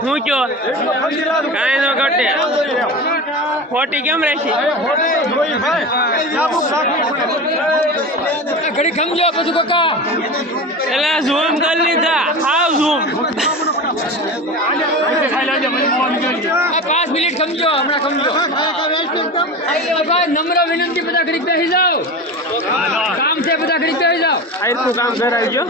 હું કયો કાંઈ નો ઘટે ખોટી કેમ રહેશે ઘડી ખમજો પછી કાકા એટલે ઝૂમ કરી લીધા હાવ ઝૂમ 5 મિનિટ ખમજો હમણાં ખમજો નમ્ર વિનંતી બધા ઘડી બેસી જાઓ કામ છે બધા ઘડી બેસી જાઓ આટલું કામ કરાવી ગયો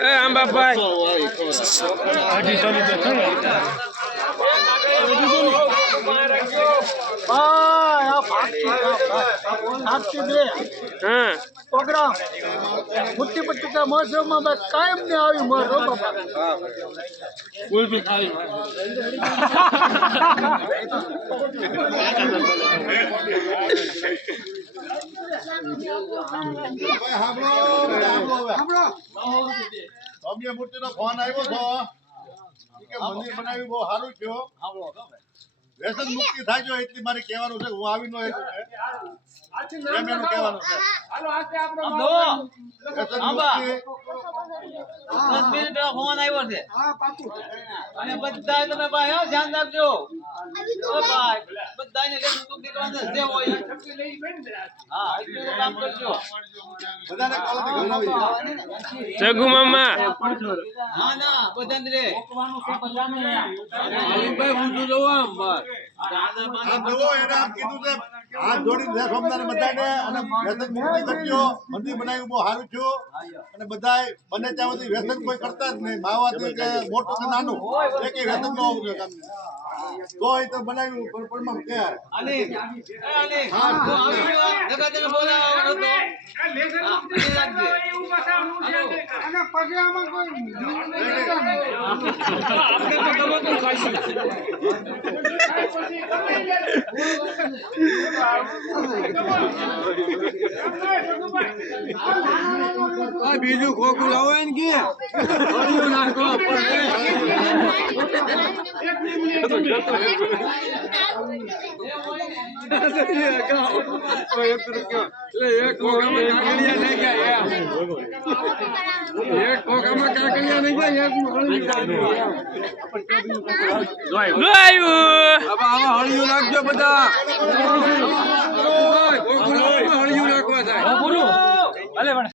આંબાભાઈ પ્રોગ્રામ મુઠ્ઠી પત્રિકા મહોત્સવમાં કાયમ ને આવી મારો બાપા મૂર્તિનો ફોન આવ્યો છો કે મંદિર બનાવ્યું બહુ સારું થયો વ્યસન મુક્તિ થાય છે એટલી મારે કહેવાનું છે હું આવી નો એનું કહેવાનું છે ફોન આવ્યો છે અને બધા તમે ભાઈ ધ્યાન રાખજો બધાને જે હોય હા એટલું કામ કરજો જગુ મામા ના ના બધા રે હાથ જોડીને સોમનાથ બધાને અને વ્યસન મુક્તિ કરજો મંદિર બનાવ્યું બહુ સારું થયું અને બધા બને ત્યાં સુધી વ્યસન કોઈ કરતા જ નહીં માવાથી કે મોટું કે નાનું એક વ્યસન ન હોવું જોઈએ તો એ તો બનાવ્યું પણ કે બીજું ખોખું લાવો ને કે નાખો હળિયું નાખજો બધા હળિયું નાખવા થાય